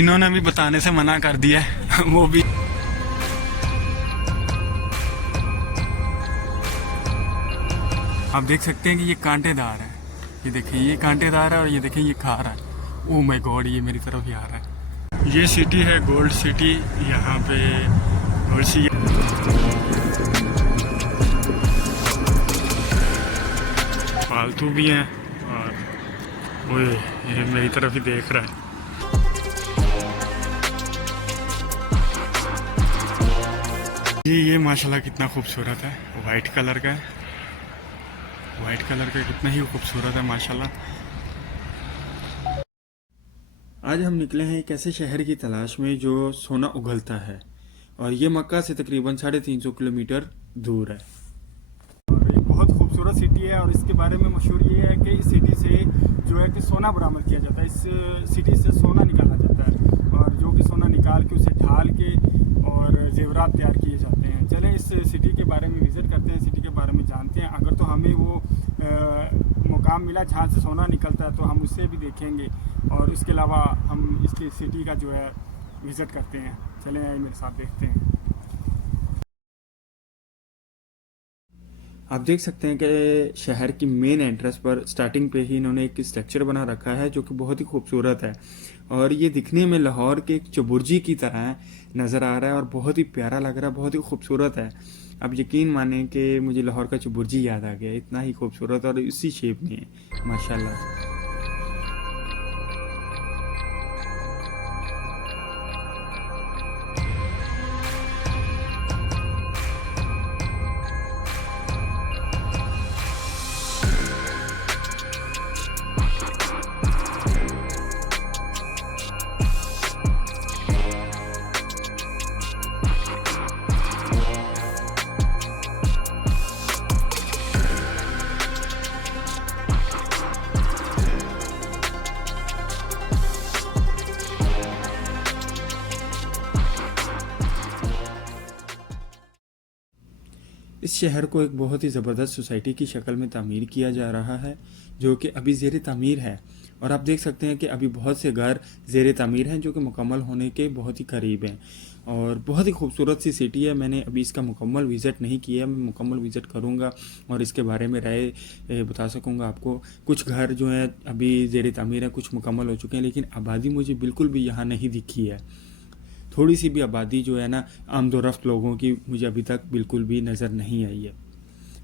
इन्होंने भी बताने से मना कर दिया है वो भी। आप देख सकते हैं कि ये कांटेदार है, ये देखिए ये कांटेदार है और ये देखिए ये खा रहा है। ओह माय गॉड, ये मेरी तरफ ही आ रहा है। ये सिटी है गोल्ड सिटी, यहाँ पे गोल्ड सी फालतू भी हैं और ओए ये मेरी तरफ ही देख रहा है। ये माशाल्लाह कितना खूबसूरत है, वाइट कलर का है, वाइट कलर का कितना ही खूबसूरत है माशाल्लाह। आज हम निकले हैं एक ऐसे शहर की तलाश में जो सोना उगलता है और ये मक्का से तकरीबन 350 किलोमीटर दूर है। और एक बहुत खूबसूरत सिटी है और इसके बारे में मशहूर ये है कि इस सिटी से जो है कि सोना बरामद किया जाता है, इस सिटी से सोना निकाला जाता है और जो कि सोना निकाल के उसे ढाल के और जेवरात तैयार किए जाते हैं। चलें इस सिटी के बारे में विज़िट करते हैं, सिटी के बारे में जानते हैं। अगर तो हमें वो मुकाम मिला जहाँ से सोना निकलता है तो हम उससे भी देखेंगे और इसके अलावा हम इसकी सिटी का जो है विज़िट करते हैं। चलें मेरे साथ देखते हैं। आप देख सकते हैं कि शहर की मेन एंट्रेंस पर स्टार्टिंग पे ही इन्होंने एक स्ट्रक्चर बना रखा है जो कि बहुत ही खूबसूरत है और ये दिखने में लाहौर के एक चबुर्जी की तरह नज़र आ रहा है और बहुत ही प्यारा लग रहा है, बहुत ही खूबसूरत है। अब यकीन माने कि मुझे लाहौर का चबुर्जी याद आ गया, इतना ही खूबसूरत और इसी शेप में है माशाल्लाह। इस शहर को एक बहुत ही ज़बरदस्त सोसाइटी की शक्ल में तामीर किया जा रहा है जो कि अभी ज़ेर तामीर है और आप देख सकते हैं कि अभी बहुत से घर ज़ेर तामीर हैं जो कि मुकम्मल होने के बहुत ही करीब हैं और बहुत ही खूबसूरत सी सिटी है। मैंने अभी इसका मुकम्मल विज़िट नहीं किया, मैं मुकम्मल विज़िट करूंगा और इसके बारे में राय बता सकूंगा आपको। कुछ घर जो हैं अभी ज़ेर तामीर हैं, कुछ मुकम्मल हो चुके हैं, लेकिन आबादी मुझे बिल्कुल भी यहाँ नहीं दिखी है। थोड़ी सी भी आबादी जो है ना आमदोरफ्त लोगों की मुझे अभी तक बिल्कुल भी नज़र नहीं आई है।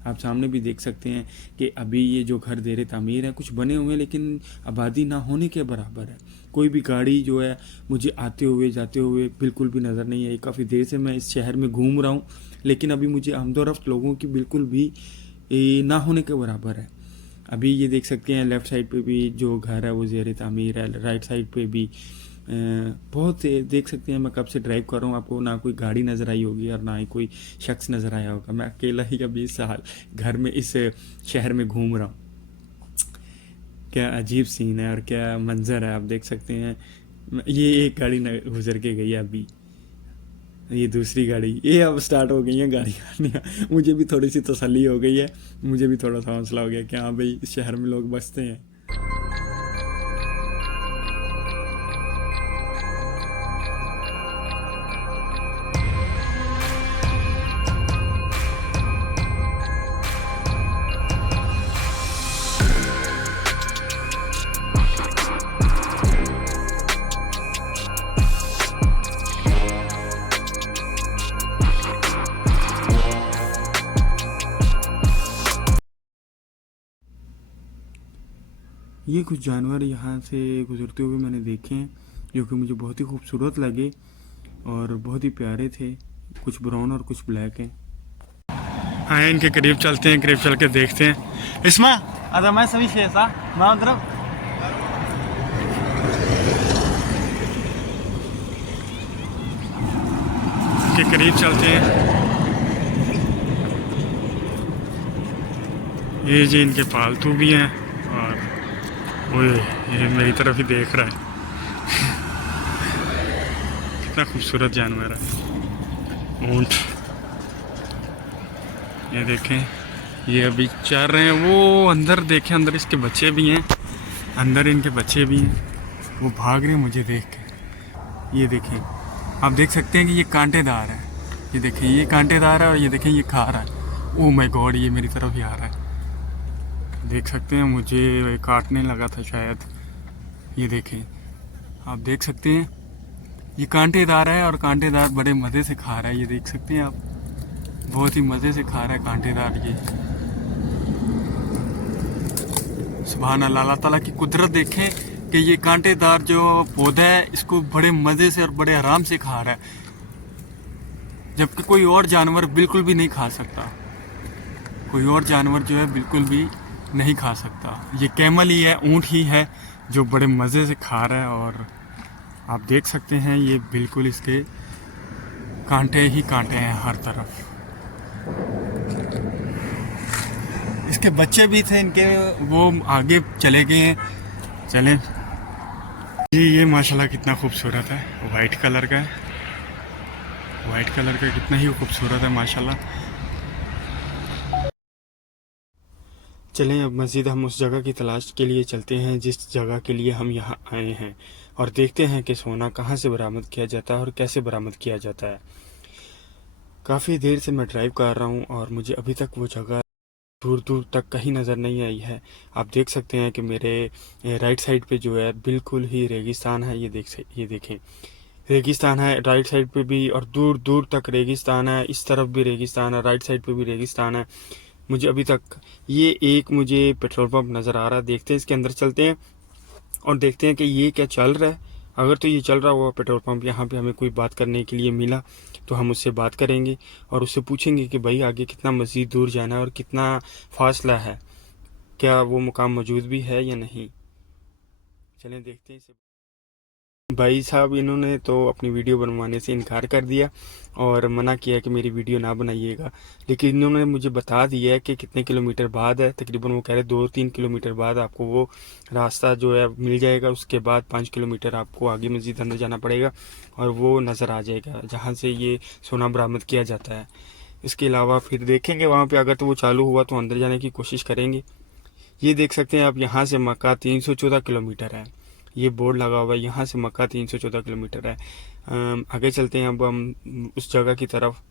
आप सामने भी देख सकते हैं कि अभी ये जो घर ज़ेर तामीर है, कुछ बने हुए हैं लेकिन आबादी ना होने के बराबर है। कोई भी गाड़ी जो है मुझे आते हुए जाते हुए बिल्कुल भी नज़र नहीं आई। काफ़ी देर से मैं इस शहर में घूम रहा हूँ लेकिन अभी मुझे आमदोरफ्त लोगों की बिल्कुल भी ना होने के बराबर है। अभी ये देख सकते हैं लेफ़्ट साइड पे भी जो घर है वो ज़ेर तामीर है, राइट साइड पे भी बहुत देख सकते हैं। मैं कब से ड्राइव कर रहा हूँ, आपको ना कोई गाड़ी नज़र आई होगी और ना ही कोई शख्स नज़र आया होगा। मैं अकेला ही अभी इस हाल घर में इस शहर में घूम रहा हूँ। क्या अजीब सीन है और क्या मंज़र है, आप देख सकते हैं। ये एक गाड़ी गुजर के गई है अभी, ये दूसरी गाड़ी, ये अब स्टार्ट हो गई है गाड़ी आनी। मुझे भी थोड़ी सी तसल्ली हो गई है, मुझे भी थोड़ा सा हौसला हो गया कि हाँ भाई इस शहर में लोग बसते हैं। ये कुछ जानवर यहाँ से गुजरते हुए मैंने देखे हैं जो कि मुझे बहुत ही खूबसूरत लगे और बहुत ही प्यारे थे। कुछ ब्राउन और कुछ ब्लैक हैं। हाँ इनके करीब चलते हैं, करीब चल के देखते हैं। इसमा अदा मैं सभी शेषा मैं उधर के करीब चलते हैं। ये जी इनके पालतू भी हैं और ओए ये मेरी तरफ ही देख रहा है। कितना खूबसूरत जानवर है ऊंट। ये देखें ये अभी चल रहे हैं, वो अंदर देखें, अंदर इसके बच्चे भी हैं, अंदर इनके बच्चे भी हैं, वो भाग रहे हैं मुझे देख के। ये देखें, आप देख सकते हैं कि ये कांटेदार है। ये देखें, ये कांटेदार है और ये देखें ये खा रहा है। ओह माय गॉड, ये मेरी तरफ ही आ रहा है। देख सकते हैं, मुझे काटने लगा था शायद। ये देखें, आप देख सकते हैं ये कांटेदार है और कांटेदार बड़े मज़े से खा रहा है। ये देख सकते हैं आप, बहुत ही मज़े से खा रहा है कांटेदार। ये सुभान अल्लाह, अल्लाह ताला की कुदरत देखें कि ये कांटेदार जो पौधा है इसको बड़े मज़े से और बड़े आराम से खा रहा है, जबकि कोई और जानवर बिल्कुल भी नहीं खा सकता। कोई और जानवर जो है बिल्कुल भी नहीं खा सकता। ये कैमल ही है, ऊँट ही है जो बड़े मज़े से खा रहा है। और आप देख सकते हैं ये बिल्कुल इसके कांटे ही कांटे हैं हर तरफ। इसके बच्चे भी थे इनके, वो आगे चले गए हैं। चलें जी, ये माशाल्लाह कितना खूबसूरत है, वाइट कलर का है। वाइट कलर का कितना ही खूबसूरत है माशाल्लाह। चलें अब मज़ीद हम उस जगह की तलाश के लिए चलते हैं जिस जगह के लिए हम यहाँ आए हैं, और देखते हैं कि सोना कहाँ से बरामद किया जाता है और कैसे बरामद किया जाता है। काफ़ी देर से मैं ड्राइव कर रहा हूँ और मुझे अभी तक वो जगह दूर दूर तक कहीं नज़र नहीं आई है। आप देख सकते हैं कि मेरे राइट साइड पे जो है बिल्कुल ही रेगिस्तान है। ये देखें, रेगिस्तान है राइट साइड पे भी, और दूर दूर तक रेगिस्तान है। इस तरफ भी रेगिस्तान है, राइट साइड पे भी रेगिस्तान है। मुझे अभी तक ये एक मुझे पेट्रोल पंप नज़र आ रहा है। देखते हैं इसके अंदर चलते हैं और देखते हैं कि ये क्या चल रहा है। अगर तो ये चल रहा हुआ पेट्रोल पंप यहाँ पे हमें कोई बात करने के लिए मिला तो हम उससे बात करेंगे और उससे पूछेंगे कि भाई आगे कितना मज़ीद दूर जाना है और कितना फासला है, क्या वो मुकाम मौजूद भी है या नहीं। चलें देखते हैं इसे। भाई साहब इन्होंने तो अपनी वीडियो बनवाने से इनकार कर दिया और मना किया कि मेरी वीडियो ना बनाइएगा, लेकिन इन्होंने मुझे बता दिया है कि कितने किलोमीटर बाद है। तकरीबन वो कह रहे 2-3 किलोमीटर बाद आपको वो रास्ता जो है मिल जाएगा। उसके बाद 5 किलोमीटर आपको आगे मज़ीद अंदर जाना पड़ेगा और वो नज़र आ जाएगा जहाँ से ये सोना बरामद किया जाता है। इसके अलावा फिर देखेंगे वहाँ पर, अगर तो वो चालू हुआ तो अंदर जाने की कोशिश करेंगे। ये देख सकते हैं आप, यहाँ से मक्का 314 किलोमीटर है। ये बोर्ड लगा हुआ है, यहाँ से मक्का 314 किलोमीटर है। आगे चलते हैं अब हम उस जगह की तरफ।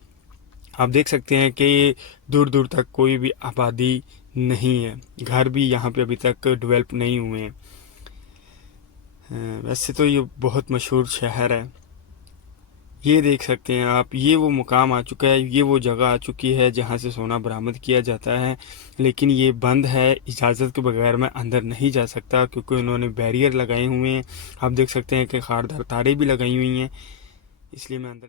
आप देख सकते हैं कि दूर दूर तक कोई भी आबादी नहीं है, घर भी यहाँ पे अभी तक डेवलप नहीं हुए हैं। वैसे तो ये बहुत मशहूर शहर है। ये देख सकते हैं आप, ये वो मुकाम आ चुका है, ये वो जगह आ चुकी है जहाँ से सोना बरामद किया जाता है, लेकिन ये बंद है। इजाज़त के बगैर मैं अंदर नहीं जा सकता क्योंकि उन्होंने बैरियर लगाए हुए हैं। आप देख सकते हैं कि खारदार तारें भी लगाई हुई हैं, इसलिए मैं अंदर